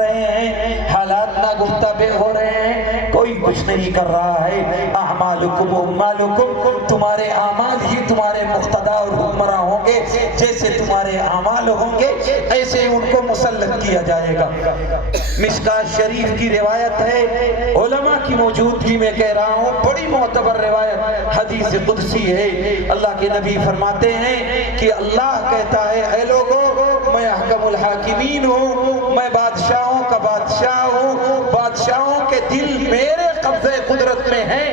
رہے ہیں، حالات ناگفتہ ہو رہے ہیں، کوئی کچھ نہیں کر رہا ہے۔ اعمالکم اعمالکم، تمہارے اعمال ہی تمہارے مقتدا اور حکمراں ہوں گے، جیسے تمہارے اعمال ہوں گے ایسے ان کو مسلط کیا جائے گا۔ مشکاۃ شریف کی روایت ہے، علماء کی موجودگی میں کہہ رہا ہوں، بڑی معتبر روایت حدیث قدسی ہے۔ اللہ کے نبی فرماتے ہیں کہ اللہ کہتا ہے، اے لوگو میں احکم الحاکمین ہوں، میں بادشاہوں کا بادشاہ ہوں، بادشاہوں کے دل میرے قبضے قدرت میں ہیں۔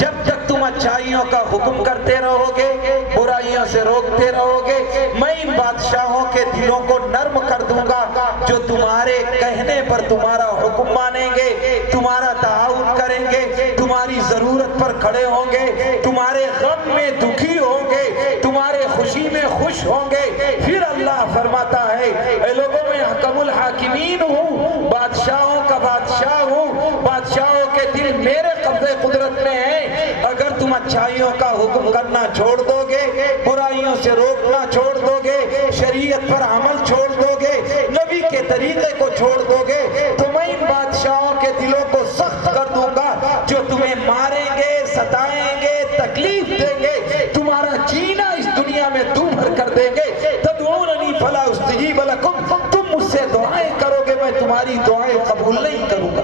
جب تک تم اچھائیوں کا حکم کرتے رہو گے، برائیوں سے روکتے رہو گے، میں ان بادشاہوں کے دلوں کو نرم کر دوں گا جو تمہارے کہنے پر تمہارا حکم مانیں گے، تمہارا تعاون کریں گے، تمہاری ضرورت پر کھڑے ہوں گے، تمہارے غم میں دکھی ہوں گے، تمہارے خوشی میں خوش ہوں گے۔ پھر اللہ فرماتا ہے، اے لوگوں میں حکم الحاکمین ہوں، بادشاہوں کا بادشاہ ہوں، بادشاہوں کے دل میرے قبضے قدرت میں ہیں۔ اگر تم اچھائیوں کا حکم کرنا چھوڑ دو گے، برائیوں سے روکنا چھوڑ دو گے، شریعت پر عمل چھوڑ دو گے، نبی کے طریقے کو چھوڑ دو گے، تو میں ان بادشاہوں کے دلوں کو سخت کر دوں گا جو تمہیں ماریں گے، ستائیں گے، تکلیف دیں گے، تمہارا جینا اس دنیا میں دو بھر کر دیں گے۔ تدعوننی فلا استجیب لکم، تم مجھ سے دعائیں کرو گے، میں تمہاری دعائیں قبول نہیں کروں گا۔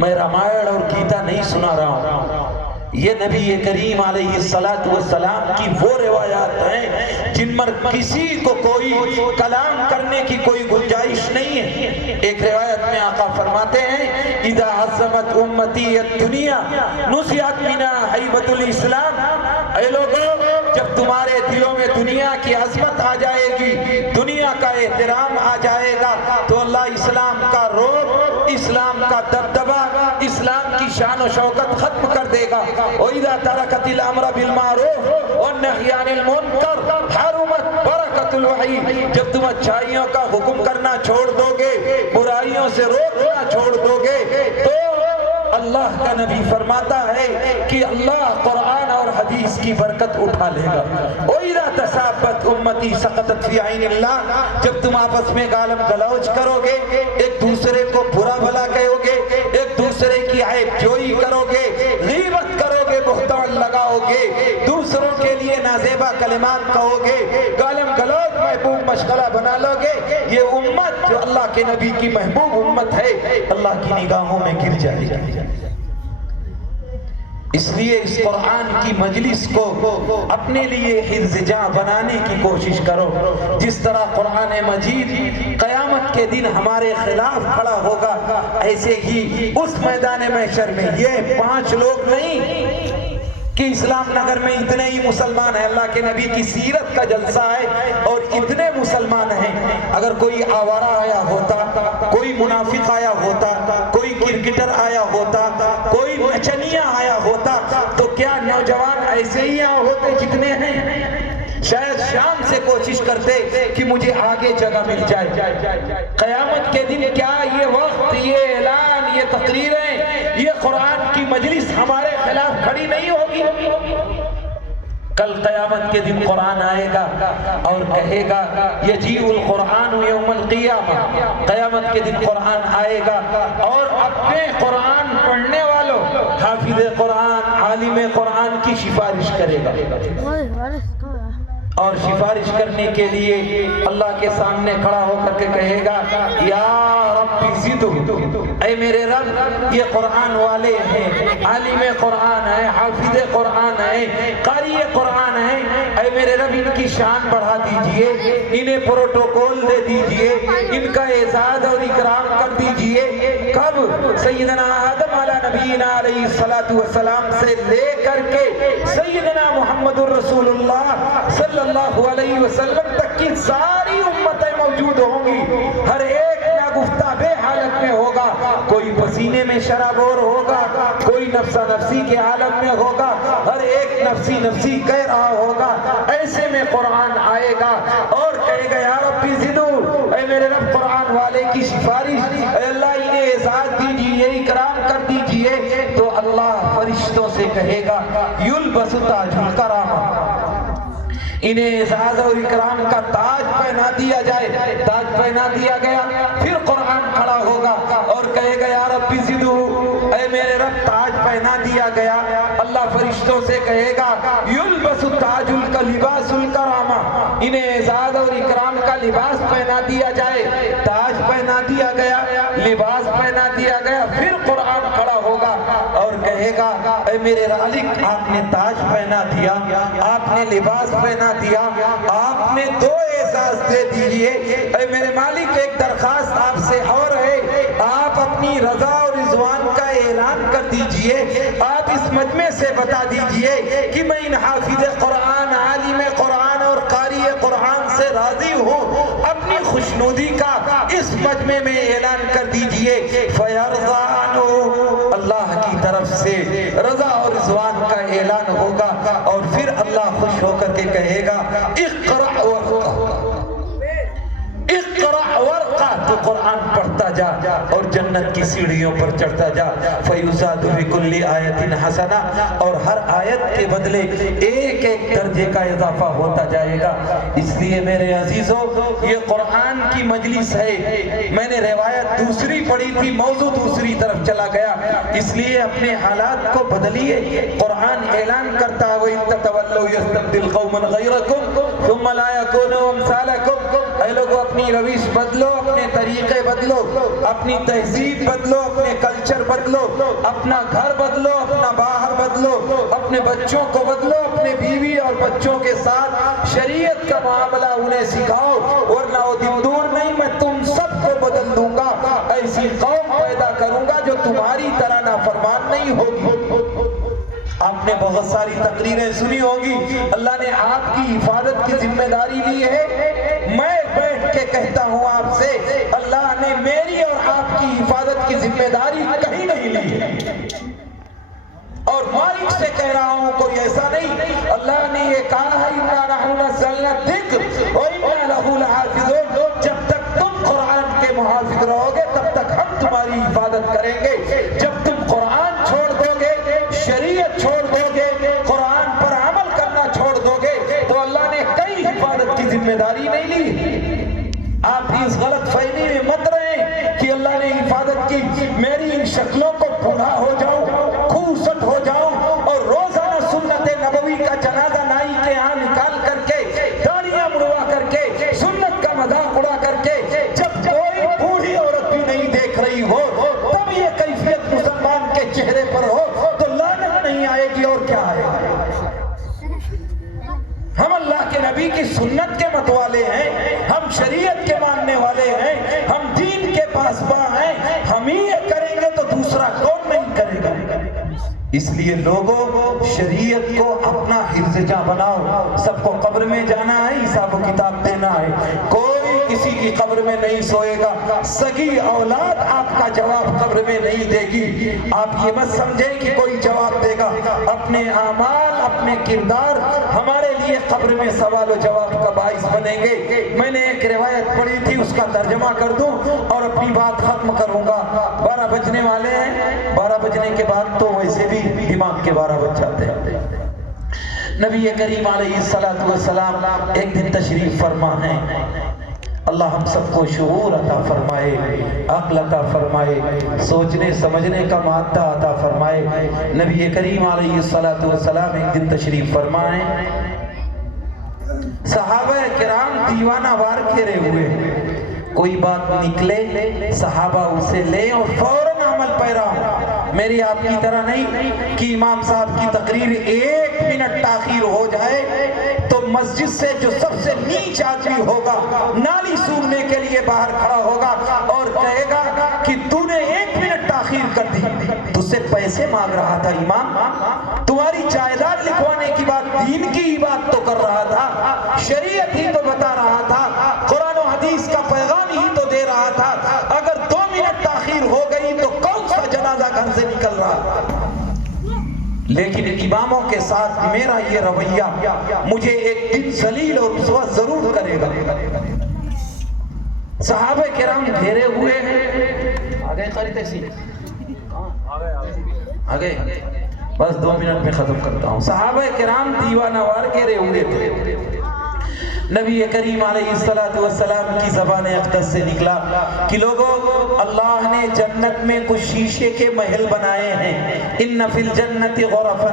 میں رامائن اور گیتا نہیں سنا رہا ہوں، یہ نبی کریم علیہ السلام کی وہ روایات ہیں جن پر کسی کو کوئی کلام کرنے کی کوئی گنجائش نہیں ہے۔ ایک روایت میں آقا فرماتے ہیں، اذا عظمت امتی الدنیا نزعت منها ہیبۃ الاسلام، اے لوگوں جب تمہارے دلوں میں دنیا کی عظمت آ جائے گی، دنیا کا احترام آ جائے گا، تو اللہ اسلام کا رعب، اسلام کا دبدبہ، اسلام کی شان و شوکت ختم کر دے گا۔ وَإِذَا تَرَكَتِ الْأَمْرَ بِالْمَعْرُوفِ وَالنَّهْيِ عَنِ الْمُنكَرِ حَرُمَتْ بَرَكَةُ الْوَحِيِّ، جب تم اچھائیوں کا حکم کرنا چھوڑ دو گے، برائیوں سے روکنا چھوڑ دو گے، تو اللہ کا نبی فرماتا ہے کہ اللہ قرآن اور حدیث کی برکت اٹھا لے گا۔ وَإِذَا تَسَابَتْ أُمَّتِي سَقَطَتْ فِي عَيْنِ اللَّهِ، جب تم آپس میں گالم گلوچ کرو گے، ایک دوسرے کو برا بھلا کہو گے، ایک دوسرے کی عیب جوئی کرو گے، غیبت کرو گے، بہتان لگاؤ گے، دوسروں کے لیے نازیبا کلمات کہو گے، گالم گلوچ محبوب مشغلہ بنا لو گے، یہ امت جو اللہ کے نبی کی محبوب امت ہے اللہ کی نگاہوں میں گر جائے گی۔ اس لیے اس قرآن کی مجلس کو اپنے لیے حفظ جاں بنانے کی کوشش کرو۔ جس طرح قرآن مجید قیامت کے دن ہمارے خلاف کھڑا ہوگا، ایسے ہی اس میدان محشر میں یہ 5 لوگ نہیں کہ اسلام نگر میں اتنے ہی مسلمان ہیں، اللہ کے نبی کی سیرت کا جلسہ ہے اور اتنے مسلمان ہیں، اگر کوئی آوارہ آیا ہوتا، کوئی منافق آیا ہوتا، کوئی کرکٹر آیا ہوتا، کوئی نچنیا آیا ہوتا، تو کیا نوجوان ایسے ہی ہوتے جتنے ہیں؟ شاید شام سے کوشش کرتے کہ مجھے آگے جگہ مل جائے۔ قیامت کے دن کیا یہ وقت، یہ اعلان، یہ تقریریں، یہ قرآن کی مجلس ہمارے خلاف کھڑی نہیں ہوگی؟ کل قیامت کے دن قرآن آئے گا اور کہے گا یجیء القرآن یوم القیامہ، قیامت کے دن قرآن آئے گا اور اپنے قرآن پڑھنے والوں، حافظ قرآن، عالم قرآن کی سفارش کرے گا، اور سفارش کرنے کے لیے اللہ کے سامنے کھڑا ہو کر کے کہے گا یا رب زدہ، اے میرے رب یہ قرآن والے ہیں، عالم قرآن ہیں، حافظ قرآن ہیں، قاری قرآن ہیں، اے میرے رب ان کی شان بڑھا دیجئے، انہیں پروٹوکول دے دیجئے، ان کا اعزاز اور اکرام کر دیجئے۔ کب؟ سیدنا آدم علیہ نبینا علیہ السلام سے لے کر کے سیدنا محمد الرسول اللہ صلی اللہ علیہ وسلم تک کی ساری امتیں موجود ہوں گی، ہر ایک ناگفتہ بے حالت میں ہوگا، کوئی پسینے میں شرابور ہوگا، کوئی نفسا نفسی کے عالم میں ہوگا، ہر ایک نفسی نفسی کہہ رہا ہوگا۔ ایسے میں قرآن آئے گا اور کہے گا یا ربی زدو، اے میرے رب قرآن والے کی سفارش، اے اللہ انہیں اعزاز دیجئے، اکرام کر دیجئے، تو اللہ فرشتوں سے کہے گا یلبس تاج الکرامہ، انہیں اعزاز اور اکرام کا تاج پہنا دیا جائے. تاج پہنا دیا گیا, پھر قرآن کھڑا ہوگا اور کہے گا یا رب زدہ, اے میرے رب تاج پہنا دیا گیا. اللہ فرشتوں سے کہے گا یلبس التاج کا لباس الکرامہ, انہیں اعزاز اور اکرام کا لباس پہنا دیا جائے. تاج پہنا دیا گیا, لباس پہنا دیا گیا, پھر قرآن کھڑا ہوگا اور کہے گا اے میرے مالک آپ نے تاج پہنا دیا, آپ نے لباس پہنا دیا, آپ نے دو اعزاز دے دیجئے. اے میرے مالک ایک درخواست آپ سے اور ہے, آپ اپنی رضا اور رضوان کا اعلان کر دیجئے. آپ اس مجمع سے بتا دیجئے کہ میں ان حافظ قرآن, عالم قرآن اور قاری قرآن سے راضی ہوں. اپنی خوشنودی کا اس مجمع میں اعلان کر دیجئے. فَيَرْضَى عَنْهُ, اللہ کی طرف سے رضا اور رضوان کا اعلان ہوگا اور پھر اللہ خوش ہو کر کے کہے گا اقرأ ورقہ, اقرأ ورقہ, تو قرآن پڑھتا جا اور جنت کی سیڑھیوں پر چڑھتا جا. فَيُزَادُ بِكُلِّ آیَةٍ حَسَنَةٍ, اور ہر آیت کے بدلے ایک ایک درجے کا اضافہ ہوتا جائے گا. اس لیے میرے عزیزوں یہ قرآن کی مجلس ہے. میں نے روایت دوسری پڑھی تھی, موضوع دوسری طرف چلا گیا, اس لیے اپنے حالات کو بدلیے. قرآن اعلان کرتا ہے وَإِن تَتَوَلَّوْا يَسْتَبْدِلْ قَوْمًا غَيْرَكُمْ ثُمَّ لَا يَكُونُوا أَمْثَالَكُمْ. اے لوگوں اپنی روش بدلو, اپنے طریقے بدلو, اپنی تہذیب بدلو, اپنے کلچر بدلو, اپنا گھر بدلو, اپنا باہر بدلو, اپنے بچوں کو بدلو, اپنے بیوی اور بچوں کے ساتھ شریعت کا معاملہ انہیں سکھاؤ, ورنہ وہ دن دور نہیں میں تم سب کو بدل دوں گا. ایسی قوم پیدا کروں گا جو تمہاری طرح نافرمان نہیں ہوگی. آپ نے بہت ساری تقریریں سنی ہوگی, اللہ نے آپ کی حفاظت کی ذمہ داری لی ہے. میں بیٹھ کے کہتا ہوں آپ سے, اللہ نے میری اور آپ کی حفاظت کی ذمہ داری کہیں نہیں لی ہے. اور مالک سے کہہ رہا ہوں کوئی ایسا نہیں, اللہ نے یہ کہا ہے اِنَّا نَحْنُ نَزَّلْنَا الذِّکْرَ وَإِنَّا لَهُ لَحَافِظُونَ. جب تک تم قرآن کے محافظ رہو گے تب تک ہم تمہاری حفاظت کریں گے. جب تم قرآن چھوڑ دو گے, شریعت چھوڑ دو گے, قرآن پر عمل کرنا چھوڑ دو گے, تو اللہ نے کئی حفاظت کی ذمہ داری نہیں لی. آپ اس غلط فہمی میں مت رہیں کہ اللہ نے حفاظت کی. میری ان شکلوں کو بوڑھا ہو جاؤں, خوسٹ ہو جاؤں اور روزانہ سنت نبوی کا جنازہ نائی کے ہاں نکال کر کے, داڑیاں مڑوا کر کے, سنت کا مذاق اڑا کر کے, جب کوئی بوڑھی عورت بھی نہیں دیکھ رہی ہو تب یہ کیفیت مسلمان کے چہرے پر ہو تو لعنت نہیں آئے گی اور کیا آئے گا. ہم اللہ کے نبی کی سنت کے متوالے ہیں, ہم شریعت کے ماننے والے ہیں, ہم دین کے پاسباں ہیں. ہم ہی یہ کریں گے تو دوسرا کون نہیں کرے گا. اس لیے لوگوں شریعت کو اپنا حفظ جاں بناؤ. سب کو قبر میں جانا ہے, حساب و کتاب دینا ہے. کوئی کسی کی قبر میں نہیں سوئے گا. سگی اولاد آپ کا جواب قبر میں نہیں دے گی. آپ یہ مت سمجھیں کہ کوئی جواب دے گا. اپنے اعمال, اپنے کردار ہمارے لیے قبر میں سوال و جواب کا باعث بنیں گے. میں نے ایک روایت پڑھی تھی, اس کا ترجمہ کر دوں اور اپنی بات ختم کروں گا. 12 بجنے والے ہیں, 12 بجنے کے بعد تو ویسے بھی دماغ کے 12 بج جاتے ہیں. نبی کریم علیہ السلام ایک دن تشریف فرما ہیں. اللہ ہم سب کو شعور عطا فرمائے, عقل عطا فرمائے, سوچنے سمجھنے کا مادہ عطا فرمائے. نبی کریم علیہ السلام ایک دن تشریف فرما ہیں. صحابہ کرام دیوانہ وار گھیرے ہوئے, کوئی بات نکلے صحابہ اسے لیں اور فوراً عمل پیرا. میری آپ کی طرح نہیں کہ امام صاحب کی تقریر 1 منٹ تاخیر ہو جائے تو مسجد سے جو سب سے نیچ آدمی ہوگا نالی سونگنے کے لیے باہر کھڑا ہوگا اور کہے گا کہ تو نے 1 منٹ تاخیر کر دی. تجھ سے پیسے مانگ رہا تھا امام, تمہاری جائیداد لکھوانے کی بات, دین کی ہی بات تو کر رہا تھا, شریعت ہی تو بتا رہا تھا, قرآن و حدیث کا پیغام ہی تو دے رہا تھا. اگر 2 منٹ تاخیر ہو گئی تو کون سا جنازہ گھر سے نکل رہا. لیکن اماموں کے ساتھ میرا یہ رویہ مجھے ایک دن ذلیل اور رسوا ضرور کرے گا. صحابہ کرام گھیرے ہوئے ہیں, آگے قاری تیسی آگے بس 2 منٹ میں ختم کرتا ہوں. صحابہ کرام دیوانہ وار گھیرے ہوئے تھے. نبی کریم علیہ السلام کی زبان اقدس سے نکلا کہ لوگوں، اللہ نے جنت میں کچھ شیشے کے محل بنائے ہیں. ان فی الجنت غرفا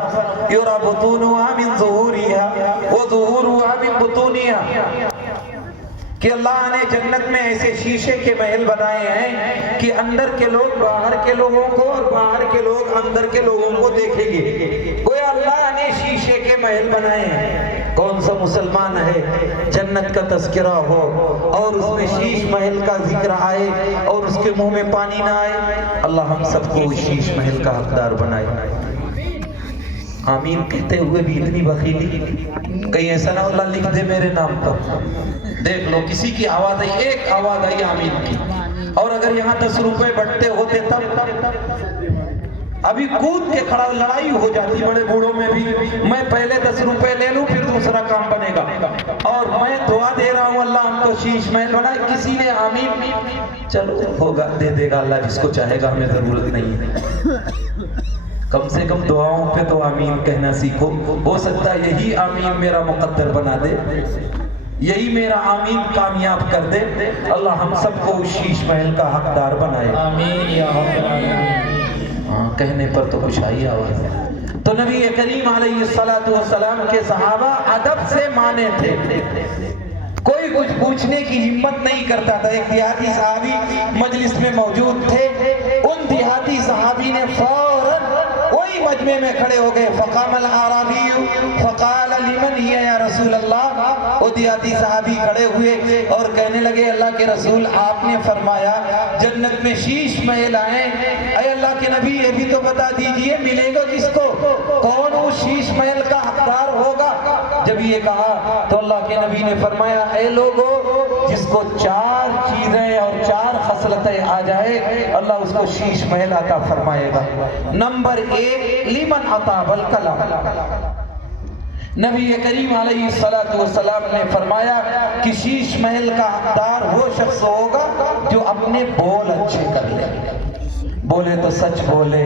یرا بطونها من ظہورها وظہورها من بطونها، کہ اللہ نے جنت میں ایسے شیشے کے محل بنائے ہیں کہ اندر کے لوگ باہر کے لوگوں کو اور باہر کے لوگ اندر کے لوگوں کو دیکھیں گے. گویا اللہ نے شیشے کے محل بنائے ہیں. کون سا مسلمان ہے جنت کا تذکرہ ہو اور اس میں شیش محل کا ذکر آئے اور اس کے منہ میں پانی نہ آئے؟ اللہ ہم سب کو شیش محل کا حقدار بنائے. آمین کہتے ہوئے بھی اتنی بخیلی، کہیں ایسا نہ اللہ لکھ دے میرے نام پر. دیکھ لو کسی کی آواز آئی، ایک آواز آئی آمین کی، اور اگر یہاں 10 روپے بٹتے ہوتے تب ابھی کود کے کھڑا لڑائی ہو جاتی بڑے بوڑھوں میں بھی. میں پہلے 10 روپے لے لوں پھر دوسرا کام بنے گا، اور میں دعا دے رہا ہوں اللہ ہم کو شیش محل بنائے. کسی نے آمین، چلو ہوگا دے دے گا اللہ جس کو چاہے گا، ہمیں ضرورت نہیں ہے. کم سے کم دعاؤں پہ تو آمین کہنا سیکھو. ہو سکتا ہے یہی آمین میرا مقدر بنا دے، یہی میرا آمین کامیاب کر دے. اللہ ہم سب کو شیش محل کا حقدار بنائے. آمین یا رب العالمین. ہاں کہنے پر تو کچھ آئی آواز. تو نبی کریم علیہ السلام کے صحابہ ادب سے مانے تھے، کوئی کچھ پوچھنے کی ہمت نہیں کرتا تھا. ایک دیہاتی صحابی مجلس میں موجود تھے، ان دیہاتی صحابی نے فوراً وہی مجمع میں کھڑے ہو گئے. فقام الاعرابی فقال لمن ہی یا رسول اللہ. وہ دیہاتی صحابی کھڑے ہوئے اور کہنے لگے اللہ کے رسول آپ نے فرمایا جنت میں شیش محل آئے، اے اللہ کے نبی یہ بھی تو بتا دیجئے ملے گا کس کو، کون وہ شیش محل کا حقدار ہوگا؟ جب یہ کہا تو اللہ کے نبی نے فرمایا اے لوگو، جس کو 4 چیزیں اور 4 خصلتیں آ جائے اللہ اس کو شیش محل عطا فرمائے گا. نمبر 1 لمن اطاب الکلام. نبی کریم علیہ السلام نے فرمایا کہ شیش محل کا حقدار وہ شخص ہوگا جو اپنے بول اچھے کر لے. بولے تو سچ بولے،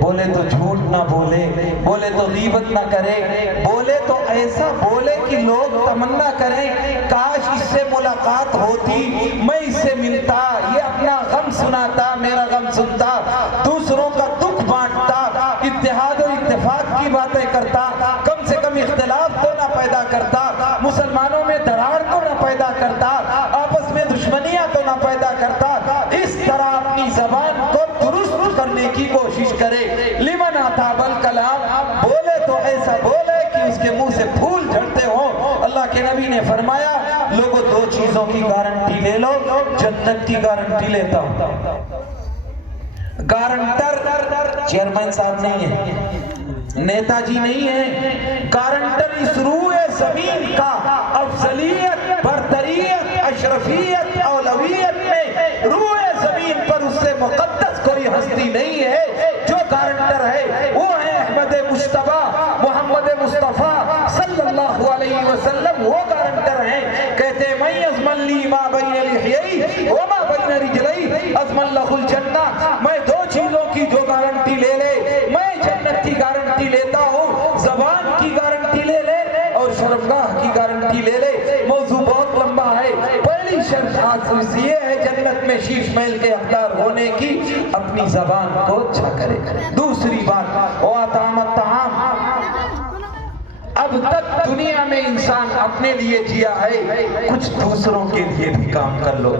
بولے تو جھوٹ نہ بولے، بولے تو غیبت نہ کرے، بولے تو ایسا بولے کہ لوگ تمنا کریں کاش اس سے ملاقات ہوتی، میں اس سے ملتا، یہ اپنا غم سناتا، میرا غم سنتا، دوسروں کا دکھ بانٹتا، اتحاد و اتفاق کی باتیں کرتا، کم سے کم اختلاف تو نہ پیدا کرتا، مسلمانوں میں دراڑ تو نہ پیدا کرتا، آپس میں دشمنیاں تو نہ پیدا کرتا. اس طرح اپنی زبان کو درست کرنے کی کوشش کرے. لمن اطاب الکلام، بولے تو ایسا بولے کہ اس کے منہ سے پھول جھڑتے ہوں. اللہ کے نبی نے فرمایا لوگوں 2 چیزوں کی گارنٹی لے لو، جنت کی گارنٹی لیتا ہوں. گارنٹر چیئرمین صاحب نہیں ہے، نیتا جی نہیں ہے، گارنٹر اس روح زمین کا افضلیت، برتریت، اشرفیت، اولویت میں روح زمین پر اس سے مقدس کوئی ہستی نہیں ہے. جو گارنٹر ہے وہ ہے احمد مجتبیٰ محمد مصطفیٰ صلی اللہ علیہ وسلم. وہ گارنٹر ہیں، کہتے ہیں میں ازمن لی ما بین لحیئی وما بین رجلی ازمن لہ الجنہ. میں 2 چیزوں کی جو گارنٹی لے لے، میں جنت کی گارنٹی لیتا ہوں. زبان کی گارنٹی لے لے اور شرمگاہ کی گارنٹی لے لے. موضوع بہت لمبا ہے. پہلی شرط آج یہ ہے جنت میں شیش محل کے حقدار ہونے کی، اپنی زبان کو اچھا کرے. دوسری بات وَأَطْعَمَ الطَّعَامَ. اب تک دنیا میں انسان اپنے لیے جیا ہے، کچھ دوسروں کے لیے بھی کام کر لو.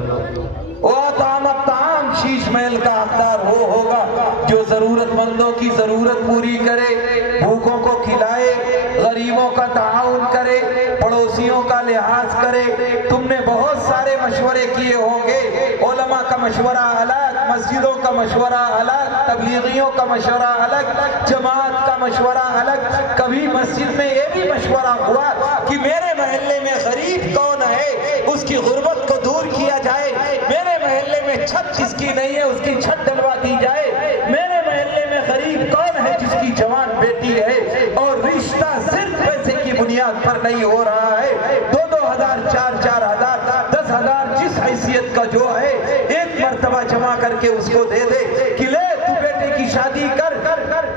وَأَطْعَمَ الطَّعَامَ، شیش محل کا حقدار وہ ہوگا جو ضرورت مندوں کی ضرورت پوری کرے، بھوکوں کو کھلائے، غریبوں کا تعاون کرے، پڑوسیوں کا لحاظ کرے. تم نے بہت سارے مشورے کیے ہوں گے، علماء کا مشورہ الگ، مسجدوں کا مشورہ الگ، تبلیغیوں کا مشورہ الگ، جماعت کا مشورہ الگ. کبھی مسجد میں یہ بھی مشورہ ہوا کہ میرے محلے میں غریب کون ہے اس کی غربت کو دور کیا جائے، میرے محلے میں چھت جس کی نہیں ہے اس کی چھت ڈلوا دی جائے، میرے محلے میں غریب کون ہے جس کی جوان بیٹی ہے اور رشتہ صرف پیسے کی بنیاد پر نہیں ہو رہا ہے، 2-2 ہزار 4-4 ہزار 10 ہزار جس حیثیت کا جو ہے ایک مرتبہ جمع کر کے اس کو دے دے کہ لے تو بیٹے کی شادی کر.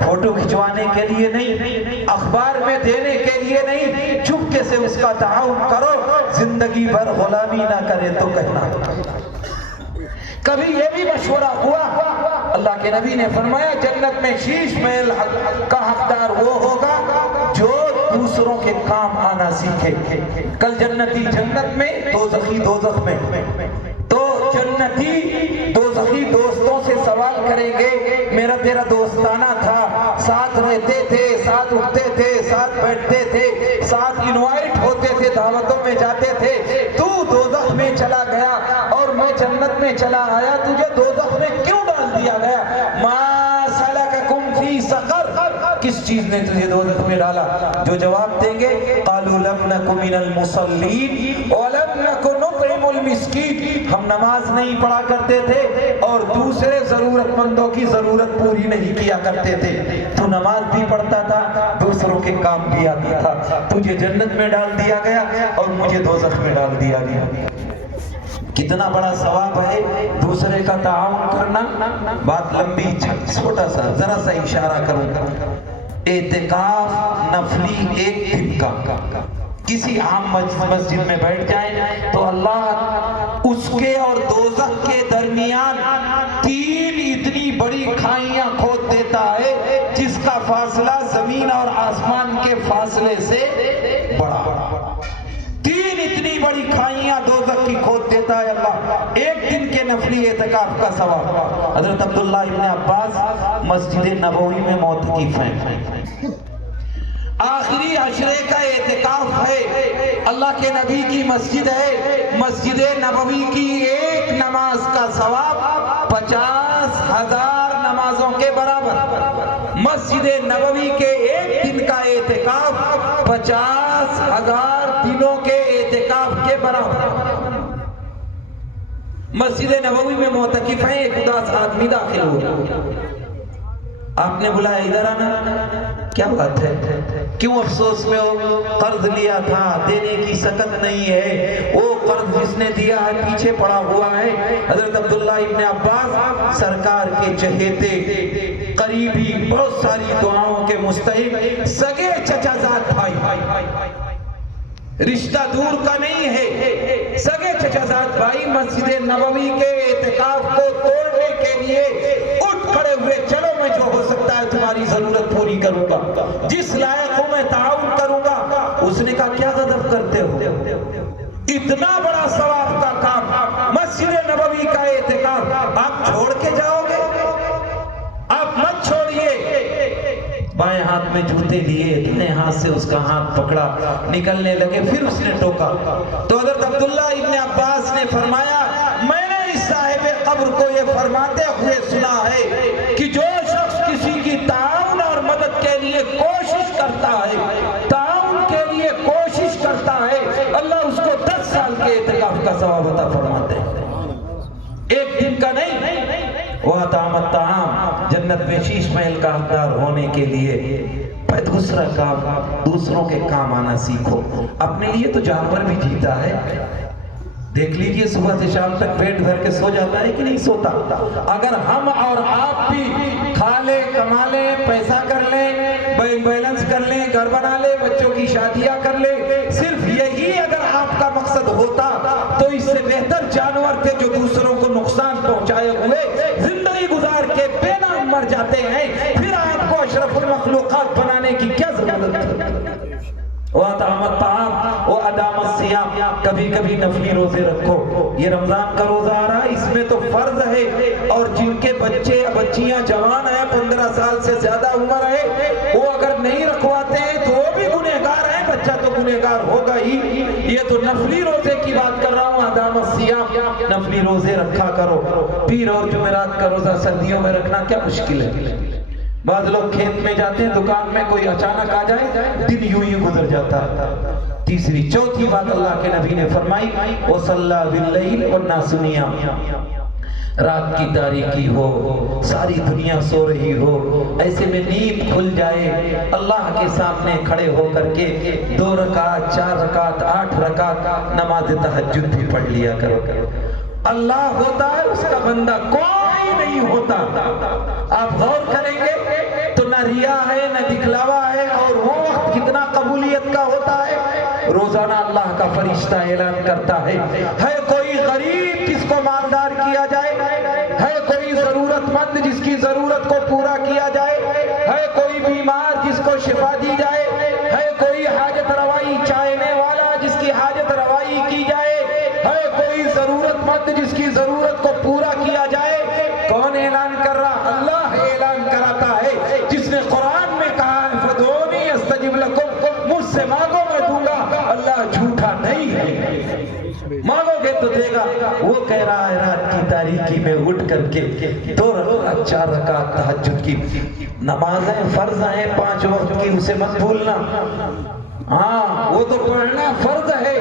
فوٹو کھچوانے کے لیے نہیں، اخبار میں دینے کے لیے نہیں، چپکے سے اس کا تعاون کرو، زندگی بھر غلامی نہ کرے تو کہنا۔ کبھی یہ بھی مشورہ ہوا، اللہ کے نبی نے فرمایا جنت میں شیش محل کا حقدار وہ ہوگا جو دوسروں کے کام آنا سیکھے۔ کل جنتی جنت میں، دوزخی دوزخ میں، تو جنتی دوزخی دوستوں سے سوال کریں گے میرا تیرا دوستانہ تھا، ساتھ رہتے تھے، ساتھ اٹھتے تھے، ساتھ بیٹھتے تھے، ساتھ انوائٹ ہوتے تھے، دعوتوں میں جاتے تھے، تو دوزخ میں چلا گیا اور میں جنت میں چلا آیا، تجھے دوزخ میں کیوں ڈال دیا گیا؟ ما سلککم فی سقر، کس چیز نے تجھے دوزخ میں ڈالا؟ جو جواب دیں گے قالوا لم نک من المصلین ولم نک نطعم المسکین، ہم نماز نہیں پڑھا کرتے تھے اور دوسرے ضرورت مندوں کی ضرورت پوری نہیں کیا کرتے تھے۔ تو نماز بھی پڑھتا تھا، دوسروں کے کام بھی آتا تھا، تجھے جنت میں ڈال دیا گیا اور مجھے دوزخ میں ڈال دیا گیا۔ کتنا بڑا ثواب ہے دوسرے کا تعاون کرنا۔ بات لمبی، چھوٹا سا ذرا سا اشارہ کروں گا۔ اعتکاف نفلی ایک دن کا، کسی عام مسجد میں بیٹھ جائیں تو اللہ اس کے اور دوزخ کے درمیان 3 اتنی بڑی کھائیاں کھود دیتا ہے جس کا فاصلہ زمین اور آسمان کے فاصلے سے بڑا۔ 3 اتنی بڑی کھائیاں دوزخ کی کھود دیتا ہے اللہ، ایک دن کے نفلی اعتکاف کا ثواب۔ حضرت عبداللہ ابن عباس مسجد نبوی میں معتکف ہیں، آخری عشرے کا اعتکاف ہے، اللہ کے نبی کی مسجد ہے، مسجد نبوی کی ایک نماز کا ثواب 50,000 نمازوں کے برابر۔ مسجد نبوی کے ایک دن کا اعتکاف 50,000 دنوں کے اعتکاف کے برابر۔ مسجد نبوی میں معتکف ہیں، ایک اداس آدمی داخل ہوا، آپ نے بلایا ادھر آنا، کیا بات ہے، کیوں افسوس میں ہو؟ قرض لیا تھا، دینے کی سکت نہیں ہے، وہ قرض جس نے دیا ہے پیچھے پڑا ہوا ہے۔ حضرت عبداللہ ابن عباس سرکار کے چہیتے، قریبی، بہت ساری دعاؤں کے مستحق، سگے چچا زاد بھائی، رشتہ دور کا نہیں ہے، سگے چچا زاد بھائی مسجد نبوی کے اعتکاف کو توڑنے کے لیے اٹھ کھڑے ہوئے، چلو میں جو ہو سکتا ہے تمہاری ضرورت پوری کروں گا، جس لائق ہوں میں تعاون کروں گا۔ اس نے کہا کیا غضب کرتے ہو، اتنا بڑا ثواب کا کام، مسجد نبوی کا اعتکاف آپ چھوڑ کے جاؤ گے؟ آپ مت چھوڑیے۔ بائیں ہاتھ میں جوتے لیے، دائیں ہاتھ سے اس کا ہاتھ پکڑا، نکلنے لگے، پھر اس نے ٹوکا تو حضرت عبداللہ ابن عباس نے فرمایا میں نے اس صاحب قبر کو یہ فرماتے ہوئے سنا ہے کہ جو شخص کسی کی تعاون اور مدد کے لیے کوشش کرتا ہے، تعاون کے لیے کوشش کرتا ہے، اللہ اس کو 10 سال کے اعتکاف کا ثواب عطا فرماتے ہیں، ایک دن کا نہیں۔ وَأَطْعَمَ الطَّعَامَ، جنت میں شیش محل کا حقدار ہونے کے لیے دوسرا کام، دوسروں کے کام آنا سیکھو۔ اپنے لیے تو جانور بھی جیتا ہے، دیکھ لیجئے صبح سے شام تک پیٹ بھر کے سو جاتا ہے کہ نہیں سوتا؟ اگر ہم اور آپ بھی کھا لیں، کما لیں، پیسہ کر لیں، بیلنس کر لیں، گھر بنا لیں، بچوں کی شادیاں کر لیں، صرف یہی اگر آپ کا مقصد ہوتا تو اس سے بہتر جانور تھے جو دوسروں کو نقصان پہنچائے ہوئے زندگی گزار کے بے نام مر جاتے ہیں، پھر آپ کو اشرف المخلوقات بنانے کی کیا ضرورت ہے؟ وَأَطْعَمَ الطَّعَامَ وَأَدَامَ الصِّيَامَ، کبھی کبھی نفلی روزے رکھو۔ یہ رمضان کا روزہ آ رہا ہے، اس میں تو فرض ہے، اور جن کے بچے یا بچیاں جوان ہیں، 15 سال سے زیادہ عمر ہے، وہ اگر نہیں رکھواتے ہیں تو وہ بھی گنہگار ہیں، بچہ تو گنہگار ہوگا ہی۔ یہ تو نفلی روزے کی بات کر رہا ہوں، ادام الصیام، نفلی روزے رکھا کرو۔ پیر اور جمعرات کا روزہ سردیوں میں رکھنا کیا مشکل ہے؟ بعض لوگ کھیت میں جاتے ہیں، دکان میں کوئی اچانک آ جائے، دن یوں ہی گزر جاتا ہے۔ تیسری چوتھی بات اللہ کے نبی نے فرمائی، وَصَلَّى بِاللَّيْلِ وَالنَّاسُ نِيَامٌ، رات کی تاریکی ہو، ساری دنیا سو رہی ہو، ایسے میں نیند کھل جائے، اللہ کے سامنے کھڑے ہو کر کے 2 رکعت 4 رکعت 8 رکعت نماز تہجد بھی پڑھ لیا کرو۔ اللہ ہوتا ہے، اس کا بندہ کوئی نہیں ہوتا۔ آپ غور کریں گے تو نہ ریا ہے، نہ دکھلاوا ہے، اور وہ وقت کتنا قبولیت کا ہوتا ہے؟ روزانہ اللہ کا فرشتہ اعلان کرتا ہے کوئی غریب جس کو مالدار کیا جائے، ہے کوئی ضرورت مند جس کی ضرورت کو پورا کیا جائے، ہے کوئی بیمار جس کو شفا دی جائے، ہے کوئی حاجت روائی چاہنے والا جس کی حاجت روائی کی جائے، ہے کوئی ضرورت مند جس کی ضرورت کو پورا کیا جائے۔ کون اعلان کر رہا؟ اللہ اعلان کراتا ہے، جس نے قرآن میں کہا ہے فدعونی استجب لکم، مجھ سے مانگو میں دوں گا۔ اللہ جھوٹا نہیں ہے، مانگو گے تو دے گا۔ وہ کہہ رہا ہے رات کی تاریکی میں اٹھ کر کے 2 رکعت 4 رکعت تہجد کی نمازیں فرض ہیں 5 وقت کی، اسے مت بھولنا۔ ہاں وہ تو پڑھنا فرض ہے،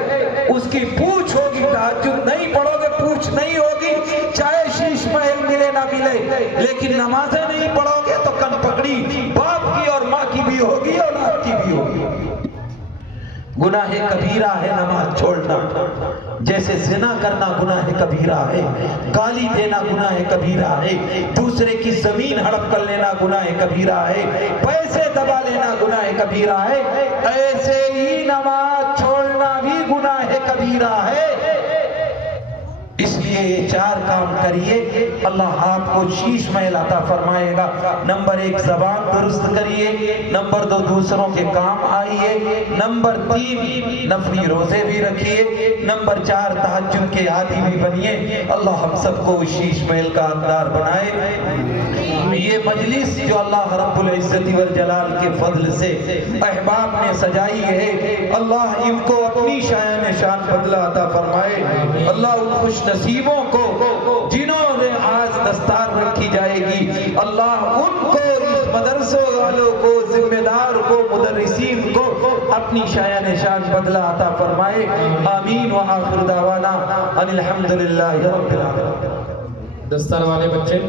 اس کی پوچھ ہوگی، تہجد نہیں پڑھو گے پوچھ نہیں ہوگی، چاہے شیش محل ملے نہ ملے، لیکن نمازیں نہیں پڑھو گے تو کن پکڑی باپ کی اور ماں کی بھی ہوگی، اولاد کی بھی ہوگی۔ گناہ کبیرہ ہے نماز چھوڑنا، جیسے زنا کرنا گناہ کبیرہ ہے، گالی دینا گناہ کبیرہ ہے، دوسرے کی زمین ہڑپ کر لینا گناہ کبیرہ ہے، پیسے دبا لینا گناہ کبیرہ ہے، ایسے ہی نماز چھوڑنا بھی گناہ کبیرہ ہے۔ اس لیے یہ 4 کام کریے، اللہ آپ کو شیش محل عطا فرمائے گا۔ نمبر 1 زبان درست کریے، نمبر 2 دوسروں کے کام آئیے، نمبر 3 نفلی روزے بھی رکھیے، نمبر 4 تہجد کے عادی بھی بنیے۔ اللہ ہم سب کو شیش محل کا حقدار بنائے۔ یہ مجلس جو اللہ رب العزت والجلال کے فضل سے احباب نے سجائی ہے، اللہ ان کو اپنی شان شان بدلہ عطا فرمائے۔ اللہ ان خوش نصیبوں کو جنہوں نے آج دستار رکھی جائے گی، اللہ ان کو، اس مدرسوں والوں کو، ذمہ دار کو، مدرسین کو اپنی شان شان بدلہ عطا فرمائے۔ آمین وآخر دعوانا ان الحمدللہ رب العالمین۔ دستار والے بچے